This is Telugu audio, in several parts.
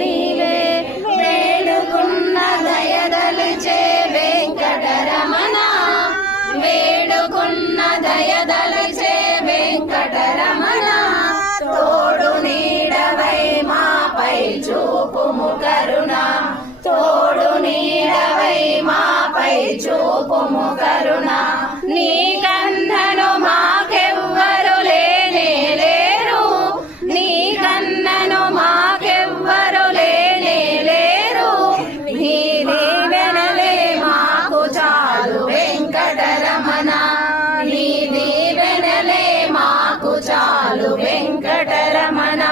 నీవే వేడుకున్న దయదలిచే వెంకటరమణ వేడుకున్న దయదలిచే వెంకటరమణ తోడు నీడవై మాపై చూపుము కరుణ తోడు నీడవై మాపై చూపుము కరుణ నీ కన్నను మాకెవ్వరు లేనే లేరు నీ కన్నను మాకెవ్వరు లేనే లేరు నీ దీవెనలే మాకు చాలు వెంకటరమణ నీ దీవెనలే మాకు చాలు వెంకటరమణ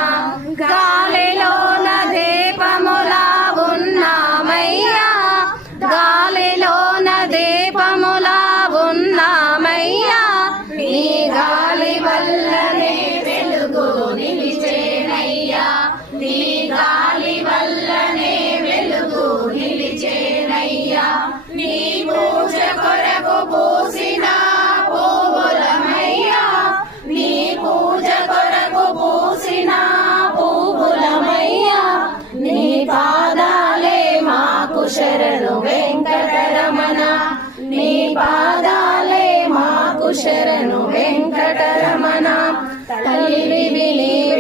గాలిలోన దీపములా ఉన్నామయ్యా గాలిలోన దీపములా ఉన్నామయ్యా నీ గాలి వల్లనే వెలుగు నిలిచేనయ్యా నీ గాలి వల్లనే వెలుగు నిలిచేనయ్యా నీ పూజ కొరకు పూసిన పువ్వులమయ్యా నీ పూజ కొరకు పూసిన పువ్వులమయ్యా నీ పాదాలే మాకు శరణు వెంకటరమణ నీ పాదాలే మాకు శరణు వెంకటరమణ తల్లివి నీవే